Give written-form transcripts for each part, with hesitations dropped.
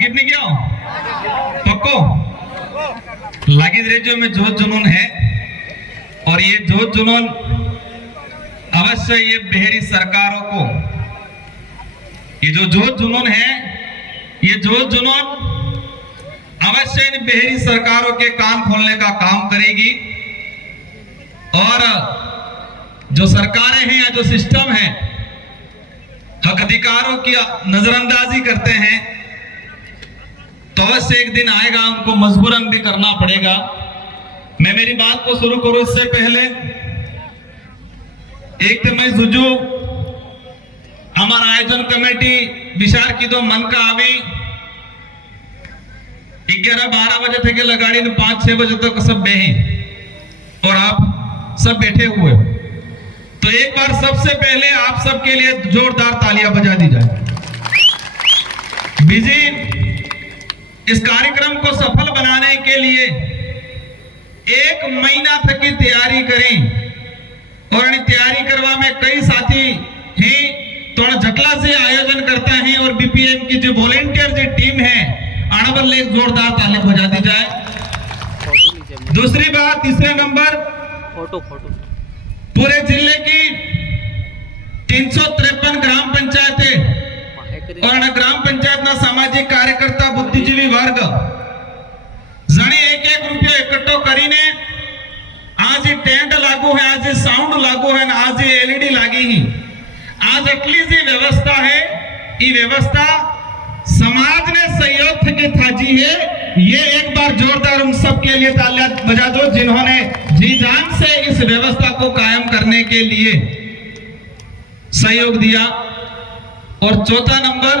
लागित नहीं क्या पक्को लागित रेडियो में जोश जुनून है। और ये जोश जुनून अवश्य ये बिहारी सरकारों को, ये जो जोश जुनून है, ये जोश जुनून अवश्य इन बिहारी सरकारों के कान खोलने का काम करेगी। और जो सरकारें हैं या जो सिस्टम है हक अधिकारों की नजरअंदाजी करते हैं, तो अवश्य एक दिन आएगा उनको मजबूरन भी करना पड़ेगा। मैं मेरी बात को शुरू करूं इससे पहले एक तो मैं जुजू हमारा आयोजन कमेटी विचार की दो मन का आवी 11-12 बजे थे के लगाड़ी 5-6 बजे तक सब बेही और आप सब बैठे हुए। तो एक बार सबसे पहले आप सबके लिए जोरदार तालियां बजा दी जाए। बिजी इस कार्यक्रम को सफल बनाने के लिए 1 महीना तक की तैयारी करी और तैयारी करवा में कई साथी हैं थोड़ा झकला से आयोजन करते हैं और बीपीएम की जो वॉलेंटियर जो टीम है अणबल एक जोरदार ताली बजा दी जाए। दूसरी बात, तीसरे नंबर फोटो पूरे जिले की 353 ग्राम पंचायतें और ग्राम पंचायत ना सामाजिक कार्यकर्ता बुद्धिजीवी वर्ग जने 1-1 रुपया इकट्ठो करीने आज टेंट लागू है, आज साउंड लागू है, आज एलईडी लागी ही, आज अटली जी व्यवस्था है, ये व्यवस्था समाज ने सहयोग की थाजी है। ये एक बार जोरदार उन सब के लिए तालियां बजा दो जिन्होंने जी जान से इस व्यवस्था को कायम करने के लिए सहयोग दिया। और चौथा नंबर,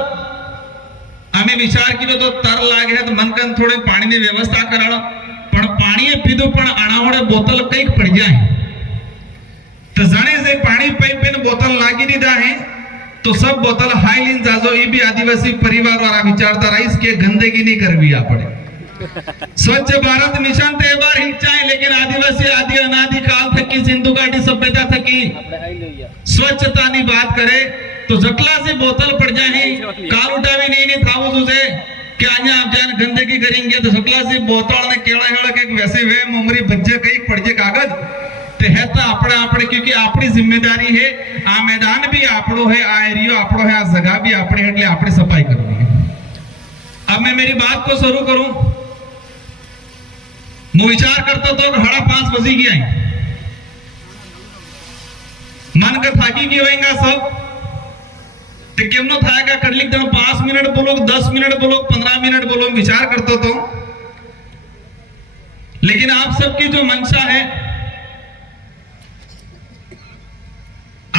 हमें विचार की तो तर लागे है तो मन कन थोड़े पानी की व्यवस्था करा पण पानी पीधो पण अणावड़े बोतल कई पड़ जाए तो जाने से पानी पाइप में बोतल लागी दीदा है तो सब बोतल हाई लीन जाजो। ये भी आदिवासी परिवार वाला विचारधारा इसके गंदगी नहीं करवी पड़े। स्वच्छ भारत मिशन ते बार हिंचाए लेकिन आदिवासी आदि अनादि काल तक की सिंधु घाटी सभ्यता तक की स्वच्छता की बात करे तो जकला से बोतल पड़ जाए काल उठा भी नहीं था वो तुझे क्या आप जान गंदगी करेंगे तो जकला से बोतल ने केड़ा हेड़ा के वैसे वे मुमरी बच्चे कई पड़ जे कागज ते है तो अपने अपने क्योंकि अपनी जिम्मेदारी है। आ मैदान भी आपड़ो है, आ एरियो आपड़ो है, आ जगह भी आपड़े है, आपने सफाई करनी है। अब मैं मेरी बात को शुरू करूं, मैं विचार करता तो 5:30 बजे की आई मन का थाकी की होएगा सब ते केमनो थाएगा कटलिक दम 5 मिनट बोलो, 10 मिनट बोलो, 15 मिनट बोलो, विचार करता तो। लेकिन आप सबकी जो मंशा है,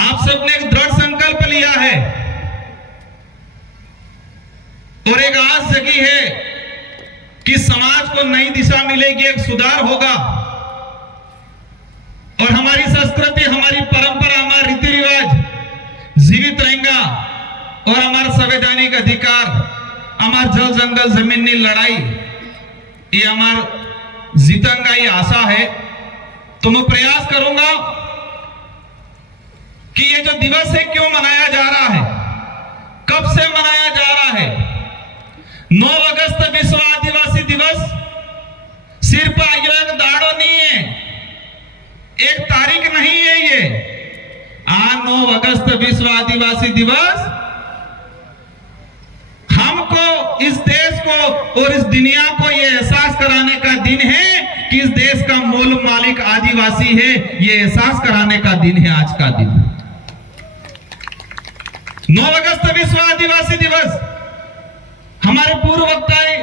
आप सबने एक दृढ़ संकल्प लिया है और एक आस जगी है कि समाज को नई दिशा मिलेगी, एक सुधार होगा और हमारी संस्कृति, हमारी परंपरा, हमारा रीति रिवाज जीवित रहेगा और हमारा संवैधानिक अधिकार, हमार जल जंगल जमीन की लड़ाई ये हमार जीतंगा, ये आशा है। तो मैं प्रयास करूंगा कि ये जो दिवस है क्यों मनाया जा रहा है, कब से मनाया जा रहा है। 9 अगस्त विश्व आदिवासी दिवस सिर्फ एक दाड़ो नहीं है, एक तारीख नहीं है ये। 9 अगस्त विश्व आदिवासी दिवस हमको, इस देश को और इस दुनिया को ये एहसास कराने का दिन है कि इस देश का मूल मालिक आदिवासी है। ये एहसास कराने का दिन है आज का दिन। 9 अगस्त विश्व आदिवासी दिवस हमारे पूर्व वक्ताएं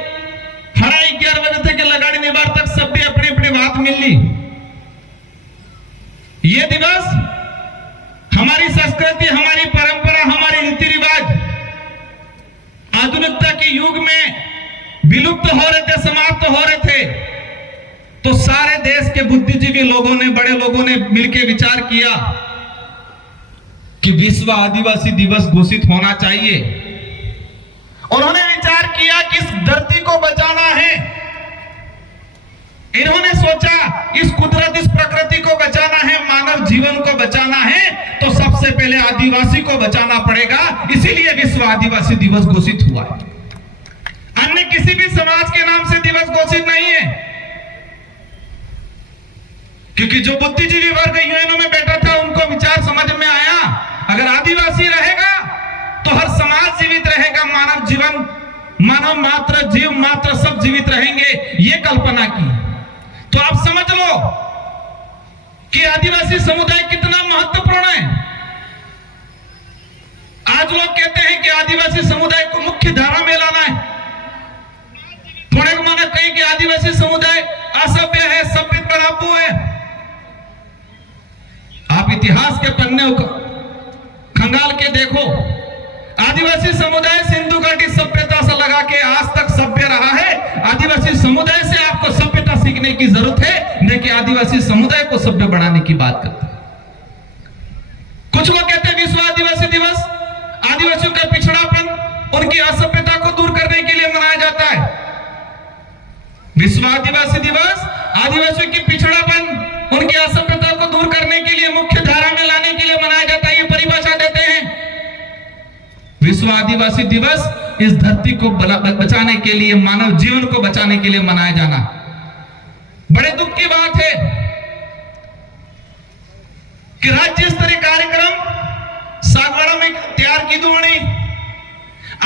11:30 बजे के लगाड़ी निबार तक सब भी अपनी अपनी बात मिल ली। ये दिवस हमारी संस्कृति, हमारी परंपरा, हमारे रीति रिवाज आधुनिकता के युग में विलुप्त हो रहे थे, समाप्त हो रहे थे। तो सारे देश के बुद्धिजीवी लोगों ने, बड़े लोगों ने मिलकर विचार किया कि विश्व आदिवासी दिवस घोषित होना चाहिए। उन्होंने विचार किया कि इस धरती को बचाना है। इन्होंने सोचा इस कुदरत, इस प्रकृति को बचाना है, मानव जीवन को बचाना है, तो सबसे पहले आदिवासी को बचाना पड़ेगा। इसीलिए विश्व आदिवासी दिवस घोषित हुआ है। अन्य किसी भी समाज के नाम से दिवस घोषित नहीं है, क्योंकि जो बुद्धिजीवी वर्ग यूएनओ में बैठा था उनको विचार समझ में आया, अगर आदिवासी रहेगा तो हर समाज जीवित रहेगा, मानव जीवन, मानव मात्र, जीव मात्र सब जीवित रहेंगे, ये कल्पना की। तो आप समझ लो कि आदिवासी समुदाय कितना महत्वपूर्ण है। आज लोग कहते हैं कि आदिवासी समुदाय को मुख्य धारा में लाना है, थोड़े माना कहें कि आदिवासी समुदाय असभ्य है, सभ्य बड़ापू है। आप इतिहास के पन्ने को खंगाल के देखो, आदिवासी समुदाय सिंधु घाटी सभ्यता से लगा के आज तक सभ्य रहा है। आदिवासी समुदाय से आपको सभ्यता सीखने की जरूरत है, न कि आदिवासी समुदाय को सभ्य बनाने की बात करते। कुछ लोग कहते हैं विश्व आदिवासी दिवस आदिवासियों का पिछड़ापन, उनकी असभ्यता को दूर करने के लिए मनाया जाता है। विश्व आदिवासी दिवस आदिवासियों की पिछड़ापन, उनकी असभ्यता को दूर करने के लिए, मुख्य धारा में लाने के लिए मनाया जाता है, ये परिभाषा देते हैं। विश्व आदिवासी दिवस इस धरती को बचाने के लिए, मानव जीवन को बचाने के लिए मनाया जाना बड़े दुख की बात है कि राज्य स्तरीय कार्यक्रम सागवाड़ा में तैयार की दुवणी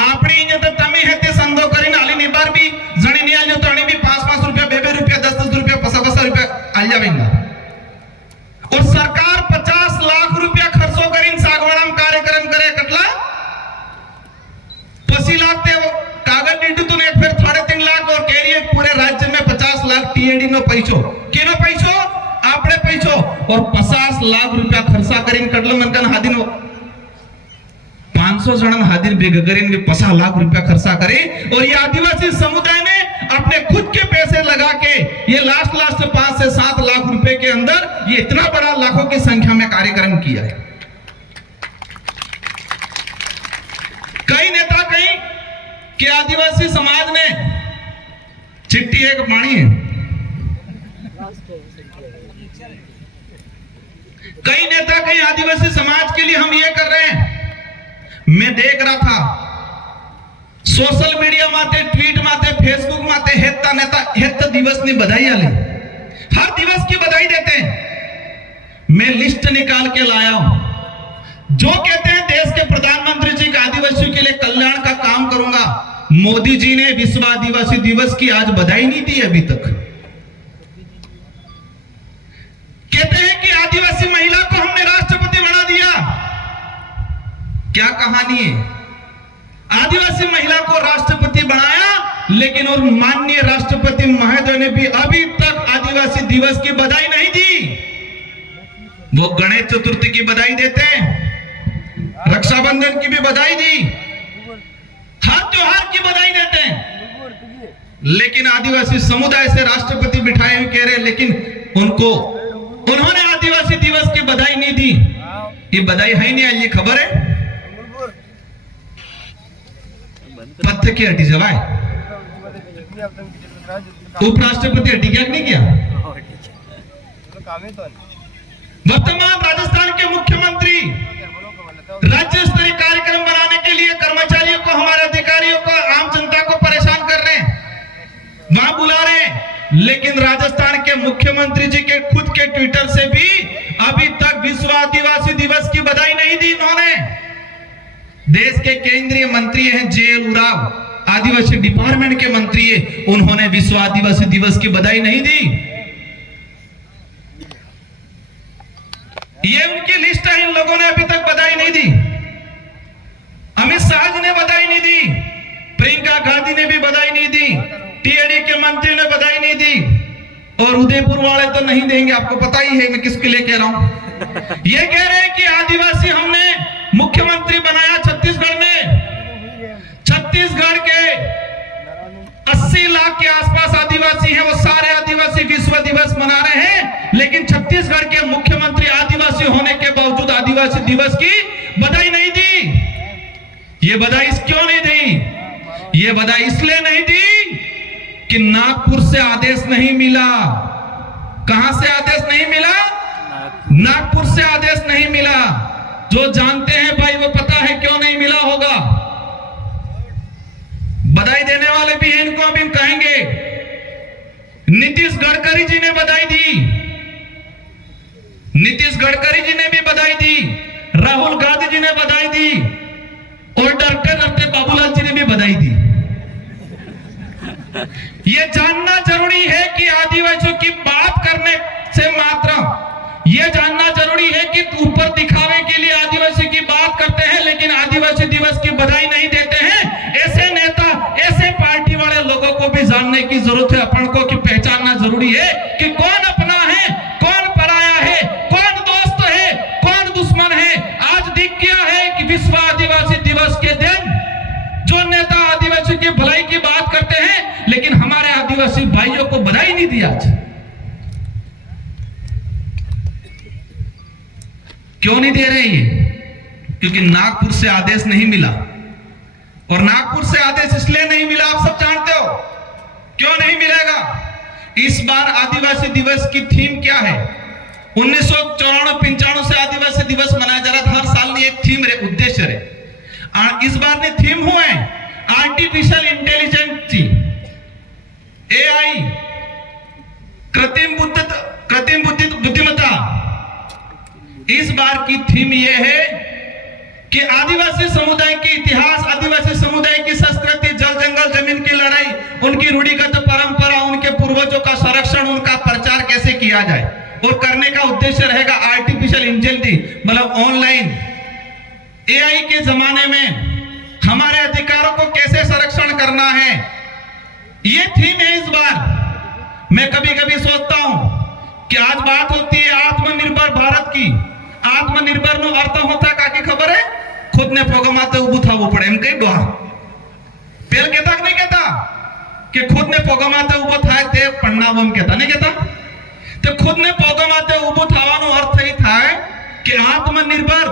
आपणी इंजन तमी है ते संदो करीन आली निबार भी जणी नहीं आलियो तो अणी भी 5-5 रुपया 2-2 रुपया 10-10 रुपया 50-50 रुपया आ जावेंगे। और सरकार 50 लाख रुपया खर्चो करीन सागवाड़ा में कार्यक्रम करे कटला 50 लाख ते कागज नीटू तो एक फिर 3.5 लाख और कह रही है पूरे राज्य में 50 लाख टीएडी नो पैसो केनो पैसो आपने पैसो और 50 लाख रुपया खर्चा करीन कटला मनकन हादिन 500 जन हादिर बेगरिन में 50 लाख रुपया खर्चा करे। और ये आदिवासी समुदाय ने अपने खुद के पैसे लगा के ये लास्ट 5 से 7 लाख रुपए के अंदर ये इतना बड़ा लाखों की संख्या में कार्यक्रम किया है। कई नेता कहीं कि आदिवासी समाज ने चिट्ठी एक पानी है, कई नेता कहीं आदिवासी समाज के लिए हम ये कर रहे हैं। मैं देख रहा था सोशल मीडिया माते, ट्वीट माते, फेसबुक माते हेत्ता नेता हेत्ता दिवस ने बधाई आले, हर दिवस की बधाई देते हैं। मैं लिस्ट निकाल के लाया हूं जो कहते हैं देश के प्रधानमंत्री जी का आदिवासियों के लिए कल्याण का काम करूंगा। मोदी जी ने विश्व आदिवासी दिवस की आज बधाई नहीं दी अभी तक। कहते हैं कि आदिवासी महिला को हमने राष्ट्रपति बना दिया। क्या कहानी है? आदिवासी महिला को राष्ट्रपति बनाया, लेकिन और माननीय राष्ट्रपति महोदय ने भी अभी तक आदिवासी दिवस की बधाई नहीं दी। वो गणेश चतुर्थी की बधाई देते हैं, रक्षाबंधन की भी बधाई दी, हर त्योहार की बधाई देते हैं, लेकिन आदिवासी समुदाय से राष्ट्रपति बिठाए हुए कह रहे, लेकिन उन्होंने आदिवासी दिवस की बधाई नहीं दी। ये बधाई है नहीं, ये खबर है पत्थर की हटी जवाए उपराष्ट्रपति हटी क्या नहीं किया। वर्तमान राजस्थान के मुख्यमंत्री राज्य स्तरीय कार्यक्रम बनाने के लिए कर्मचारियों को, हमारे अधिकारियों को, आम जनता को परेशान कर रहे हैं, वहां बुला रहे हैं, लेकिन राजस्थान के मुख्यमंत्री जी के खुद के ट्विटर से भी अभी तक विश्व आदिवासी दिवस की बधाई नहीं दी इन्होंने। देश के केंद्रीय मंत्री हैं जे.एल. उराव, आदिवासी डिपार्टमेंट के मंत्री है, उन्होंने विश्व आदिवासी दिवस की बधाई नहीं दी। ये उनकी लिस्ट है, इन लोगों ने अभी तक बधाई नहीं दी। अमित शाह जी ने बधाई नहीं दी, प्रियंका गांधी ने भी बधाई नहीं दी, टीएडी के मंत्री ने बधाई नहीं दी, और उदयपुर वाले तो नहीं देंगे, आपको पता ही है मैं किसके लिए कह रहा हूं। ये कह रहे हैं कि आदिवासी हमने मुख्यमंत्री बनाया छत्तीसगढ़ में, छत्तीसगढ़ के 80 लाख के आसपास आदिवासी हैं, वो सारे आदिवासी विश्व दिवस मना रहे हैं, लेकिन छत्तीसगढ़ के मुख्यमंत्री आदिवासी होने के बावजूद आदिवासी दिवस की बधाई नहीं दी। ये बधाई क्यों नहीं दी? ये बधाई इसलिए नहीं दी कि नागपुर से आदेश नहीं मिला। कहां से आदेश नहीं मिला? नागपुर से आदेश नहीं मिला। जो जानते हैं भाई वो पता है क्यों नहीं मिला होगा। बधाई देने वाले भी हैं, इनको अभी हम कहेंगे। नीतीश गडकरी जी ने बधाई दी, नीतीश गडकरी जी ने भी बधाई दी, राहुल गांधी जी ने बधाई दी और डरते डरते बाबूलाल जी ने भी बधाई दी। यह जानना जरूरी है कि आदिवासियों की बात करने से मात्र यह जानना जरूरी है कि ऊपर दिखावे के लिए आदिवासी की बात करते हैं, लेकिन आदिवासी दिवस की बधाई नहीं देते हैं। ऐसे नेता, ऐसे पार्टी वाले लोगों को भी जानने की जरूरत है, अपन को कि पहचानना जरूरी है कि कौन अपना है, कौन पराया है, कौन दोस्त है, कौन दुश्मन है। आज दिख गया है कि विश्व आदिवासी दिवस के दिन जो नेता आदिवासी की भलाई की बात करते हैं, लेकिन हमारे आदिवासी भाइयों को बधाई नहीं दी आज। क्यों नहीं दे रहे ये? क्योंकि नागपुर से आदेश नहीं मिला, और नागपुर से आदेश इसलिए नहीं मिला, आप सब जानते हो क्यों नहीं मिलेगा। इस बार आदिवासी दिवस की थीम क्या है? 1994-95 से आदिवासी दिवस मनाया जा रहा था, हर साल एक थीम रे, उद्देश्य रे। इस बार ने थीम हुआ है आर्टिफिशियल इंटेलिजेंस, एआई, कृत्रिम बुद्धिमत्ता। इस बार की थीम यह है कि आदिवासी समुदाय के इतिहास, आदिवासी समुदाय की संस्कृति, जल जंगल जमीन की लड़ाई, उनकी रूढ़िगत परंपरा, उनके पूर्वजों का संरक्षण, उनका प्रचार कैसे किया जाए, और करने का उद्देश्य रहेगा आर्टिफिशियल इंटेलिजेंस, मतलब ऑनलाइन एआई के जमाने में हमारे अधिकारों को कैसे संरक्षण करना है, यह थीम है इस बार। मैं कभी कभी सोचता हूं कि आज बात होती है आत्मनिर्भर भारत की। आत्मनिर्भर नो अर्थ होता काकी खबर है? खुद ने पोगमाते उबू था वो पड़े, हम कहीं डोहा पेल कहता कि नहीं कहता कि खुद ने पोगमाते उबो थाय ते पन्ना वो हम कहता नहीं कहता। तो खुद ने पोगमाते उबू थावानो अर्थ ही था कि आत्मनिर्भर।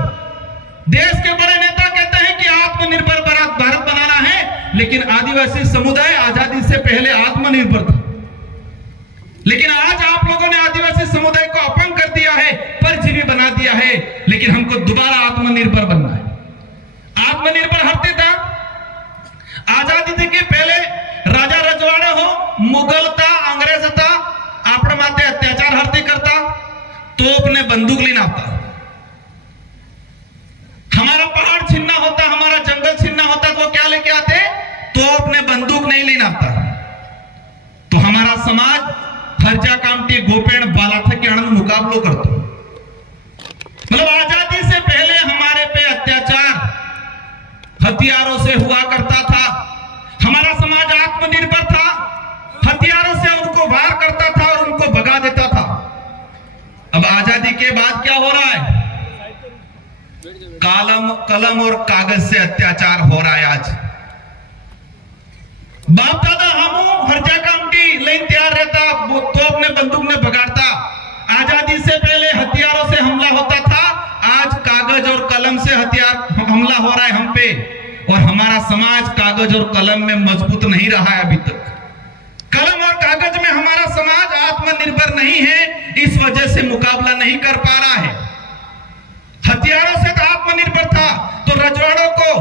देश के बड़े नेता कहते हैं कि आत्मनिर्भर भारत बनाना है, लेकिन आदिवासी समुदाय आजादी से पहले आत्मनिर्भर था। लेकिन आज आप लोगों ने आदिवासी समुदाय को अपंग कर दिया है, परजीवी बना दिया है, लेकिन हमको दोबारा आत्मनिर्भर बनना है। आत्मनिर्भर हरते था आजादी के पहले, राजा रजवाड़ा हो, मुगल था, अंग्रेज था, आपण माते अत्याचार हरते करता, तोप ने बंदूक लेना होता, हमारा पहाड़ छीनना होता, हमारा जंगल छीनना होता, तो क्या लेके आते? तोप ने बंदूक नहीं लेना होता। तो हमारा समाज फर्जा कामटी गोपेण बालाथा के आनंद मुकाबलो करतो। मतलब आजादी से पहले हमारे पे अत्याचार हथियारों से हुआ करता था। हमारा समाज आत्मनिर्भर था, हथियारों से उनको वार करता था और उनको भगा देता था। अब आजादी के बाद क्या हो रहा है? कलम और कागज से अत्याचार हो रहा है। आज बाप दादा हम हर्जा कामटी लाइन तैयार रहता, तो अपने बंदूक ने भगाड़ता। आजादी से पहले हथियारों से हमला होता था, आज कागज और कलम से हथियार हमला हो रहा है हम पे। और हमारा समाज कागज और कलम में मजबूत नहीं रहा है अभी तक। कलम और कागज में हमारा समाज आत्मनिर्भर नहीं है, इस वजह से मुकाबला नहीं कर पा रहा है। हथियारों से तो आत्मनिर्भर था, तो रजवाड़ों को,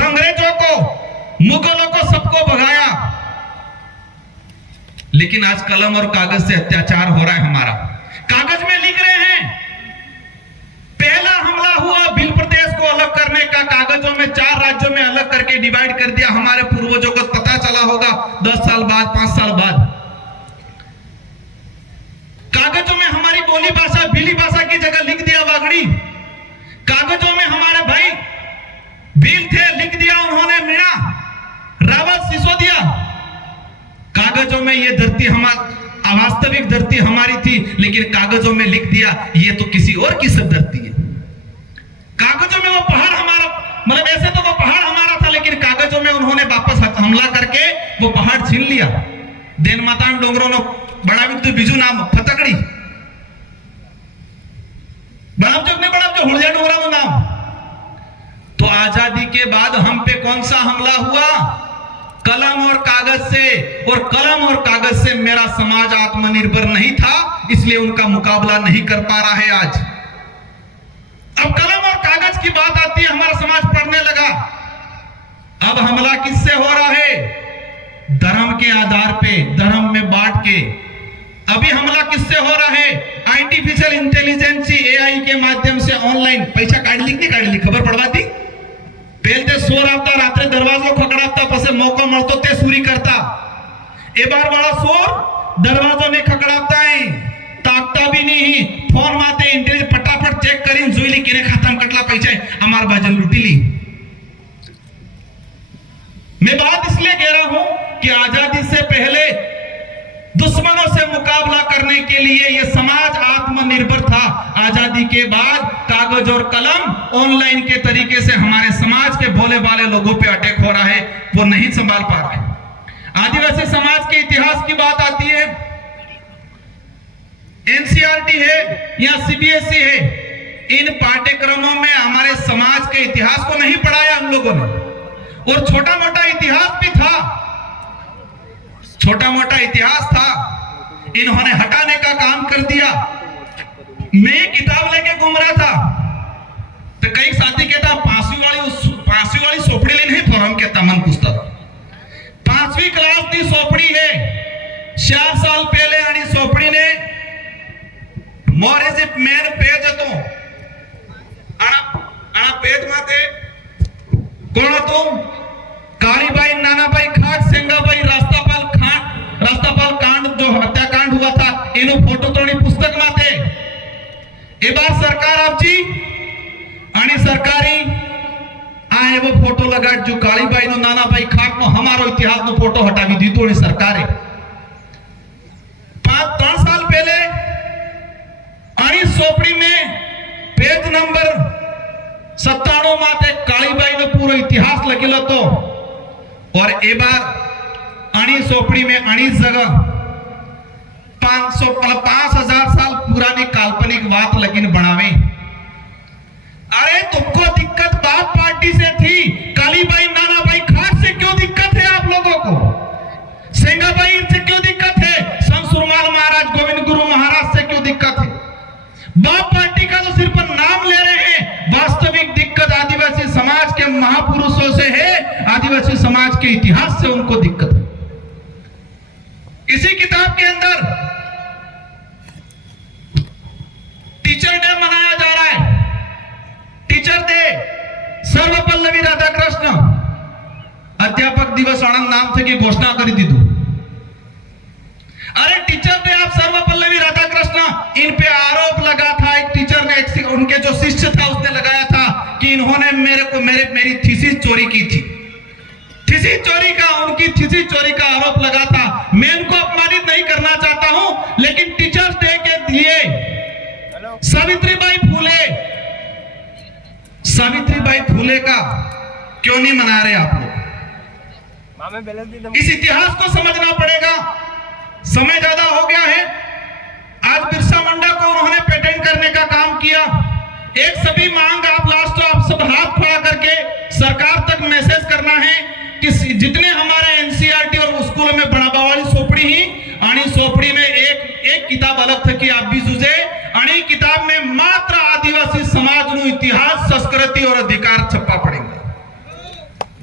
अंग्रेजों को, मुगलों को सबको भगाया। लेकिन आज कलम और कागज से अत्याचार हो रहा है हमारा। कागज में लिख रहे हैं, पहला हमला हुआ भिल प्रदेश को अलग करने का, कागजों में 4 राज्यों में अलग करके डिवाइड कर दिया। हमारे पूर्वजों को पता चला होगा 10 साल बाद, 5 साल बाद। कागजों में हमारी बोली भाषा, भीली भाषा की जगह लिख दिया वागड़ी। कागजों में हमारे भाई भील थे, लिख दिया उन्होंने मीणा, रावत, सिसोदिया। कागजों में ये धरती वास्तविक धरती हमारी थी, लेकिन कागजों में लिख दिया ये तो किसी और की सब धरती है। कागजों में वो पहाड़ हमारा, मतलब ऐसे तो वो पहाड़ हमारा था, लेकिन कागजों में उन्होंने वापस हमला करके वो पहाड़ छीन लिया। देन माता डोंगरों ने बड़ा भी बीजू नाम फतकड़ी, बड़ा जो हुड़िया डोंगरा वो नाम। तो आजादी के बाद हम पे कौन सा हमला हुआ? कलम और कागज से। और कलम और कागज से मेरा समाज आत्मनिर्भर नहीं था, इसलिए उनका मुकाबला नहीं कर पा रहा है आज। अब कलम और कागज की बात आती है, हमारा समाज पढ़ने लगा। अब हमला किससे हो रहा है? धर्म के आधार पे, धर्म में बांट के। अभी हमला किससे हो रहा है? आर्टिफिशियल इंटेलिजेंस एआई के माध्यम से ऑनलाइन पैसा काढली की काढली खबर पडवाती। पहले ते चोर आता, रात्री दरवाजो खकडाता, पसे मौका मिळतो ते चोरी करता। ए बार वाला चोर दरवाजो ने खकडाता है, ताकता भी नहीं, फोन माते इंटेलिजेंस फटाफट चेक करीन जोईली किने खाता में कटला पैसा है, हमार बाजन लूटी ली। मैं बात इसलिए कह रहा हूं कि आजादी से पहले दुश्मनों से मुकाबला करने के लिए यह समाज आत्मनिर्भर था। आजादी के बाद कागज और कलम ऑनलाइन के तरीके से हमारे समाज के भोले भाले लोगों पे अटैक हो रहा है, वो नहीं संभाल पा रहे। आदिवासी समाज के इतिहास की बात आती है, एनसीईआरटी है या सीबीएसई है, इन पाठ्यक्रमों में हमारे समाज के इतिहास को नहीं पढ़ाया हम लोगों ने। और छोटा मोटा इतिहास भी था, छोटा मोटा इतिहास था, इन्होंने हटाने का काम कर दिया। मैं किताब लेके घूम रहा था तो कई साथी कहता पांचवी वाली सोपड़ी ले नहीं फोरम कहता मन पुस्तक 5वीं क्लास की सोपड़ी है 4 साल पहले आणि सोपड़ी ने मोरे से मेन पेज હતો આના પેજ માથે કોણ હતું? कालीबाई, नानाबाई खाट, सेंगाबाई, रास्तापाल कांड जो हत्याकांड हुआ था, इनो फोटो तोड़ी पुस्तक माते। ए बार सरकार आपची आणि सरकारी आए वो फोटो लगा जो कालीबाई नो, नानाबाई खाट नो, हमारो इतिहास नो फोटो हटावी दीधो ने सरकारे। 3 साल पहले आणि सोपड़ी में पेज नंबर 97 माते कालीबाई नो पूरो इतिहास लखेलो तो। और ए बार अणी सोपड़ी में अणी जगह 5000 साल पुरानी काल्पनिक बात लेकिन बनावे। अरे तुमको दिक्कत बाप पार्टी से थी, कालीबाई नानाबाई खाट से क्यों दिक्कत है आप लोगों को? सेंगाबाई से क्यों दिक्कत है? संत सुरमाल महाराज, गोविंद गुरु महाराज से क्यों दिक्कत है? बाप पार्टी का तो सिर्फ नाम ले रहे हैं, वास्तविक दिक्कत आदिवासी समाज के महापुरुषों से है, आदिवासी समाज के इतिहास से उनको दिक्कत है। इसी किताब के अंदर टीचर डे मनाया जा रहा है। टीचर डे सर्वपल्लवी राधाकृष्ण अध्यापक दिवस आनंद नाम से की घोषणा कर दी। अरे टीचर डे आप सर्वपल्लवी राधाकृष्ण, इन पे आरोप लगा था, एक टीचर ने, उनके जो शिष्य था उसने लगाया था कि इन्होंने मेरी थीसिस चोरी की थी। उनकी थीसिस चोरी का आरोप लगा था। मैं उनको अपमानित नहीं करना चाहता हूं, लेकिन टीचर्स डे के लिए सावित्रीबाई फूले का क्यों नहीं मना रहे आप लोग? इस इतिहास को समझना पड़ेगा। समय ज्यादा हो गया है। आज बिरसा मुंडा को उन्होंने पेटेंट करने का काम किया। एक सभी मांग आप सब हाथ खड़ा करके सरकार तक मैसेज करना है कि जितने हमारे एनसीईआरटी और स्कूलों में बनावा वाली सोपड़ी ही आणि सोपड़ी में एक किताब अलग था कि आप भी जुझे आणि किताब में मात्र आदिवासी समाज नु इतिहास, संस्कृति और अधिकार छपा पड़ेगा।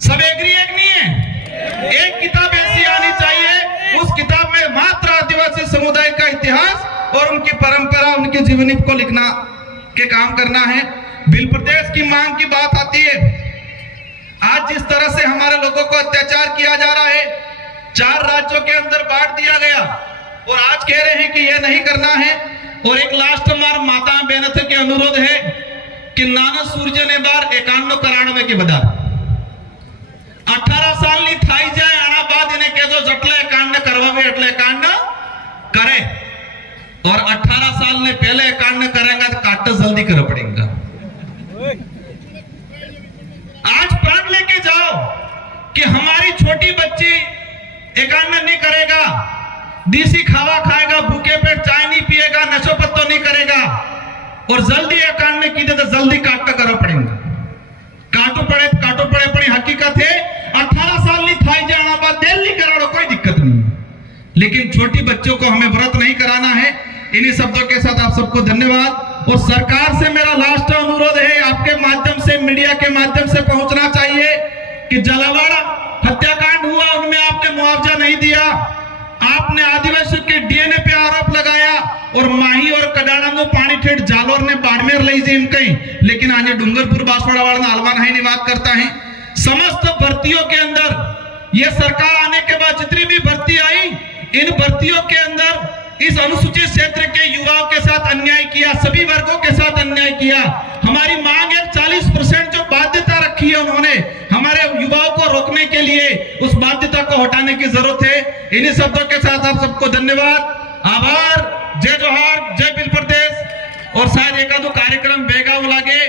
सब एग्री एक नहीं है? एक किताब ऐसी आनी चाहिए, उस किताब में मात्र आदिवासी समुदाय का इतिहास और उनकी परंपरा, उनकी जीवनी को लिखना के काम करना है। बिल प्रदेश की मांग की बात आती है। आज जिस तरह से हमारे लोगों को अत्याचार किया जा रहा है, 4 राज्यों के अंदर बांट दिया गया और आज कह रहे हैं कि यह नहीं करना है। और एक लास्ट मार माता बहन के अनुरोध है कि नाना सूर्य ने बार 91 के बदा 18 साल ની થઈ જાય આના બાદ એને કહેજો જટલે કાંડ કરવાવે એટલે કાંડ करे। और 18 साल ने पहले कांड करेगा तो काट जल्दी कर पड़ेगा। आज प्रण लेके जाओ कि हमारी छोटी बच्ची एकांड नहीं करेगा, देसी खावा खाएगा, भूखे पेट चाय नहीं पिएगा, नशो पत्तो नहीं करेगा और जल्दी एकांड में कीधे तो जल्दी काट करो पड़ेगा। काटो पड़े पड़ी हकीकत है। 18 साल नहीं थाई जाना बाद दिल नहीं कराड़ो, कोई दिक्कत नहीं, लेकिन छोटी बच्चों को हमें व्रत नहीं कराना है। इन्हीं शब्दों के साथ आप सबको धन्यवाद। और सरकार से मेरा लास्ट अनुरोध है, आपके माध्यम से, मीडिया के माध्यम से पहुंचना चाहिए कि जलावाड़ा हत्याकांड हुआ, उनमें आपने मुआवजा नहीं आपने आदिवासी के डीएनए पे आरोप लगाया और माही और कडाणा नो पानी ठेठ जालोर ने बाड़मेर लई जी कहीं, लेकिन आज डूंगरपुर बांसवाड़ा वाला हलवान है बात करता है। समस्त भर्तियों के अंदर यह सरकार आने के बाद जितनी भी भर्ती आई, इन भर्तियों के अंदर इस अनुसूचित क्षेत्र के युवाओं के साथ अन्याय किया, सभी वर्गों के साथ अन्याय किया। हमारी मांग है 40% जो बाध्यता रखी है उन्होंने हमारे युवाओं को रोकने के लिए, उस बाध्यता को हटाने की जरूरत है। इन्हीं शब्दों के साथ आप सबको धन्यवाद, आभार, जय जोहार, जय बिल प्रदेश। और शायद एक आधो कार्यक्रम बेगा लागे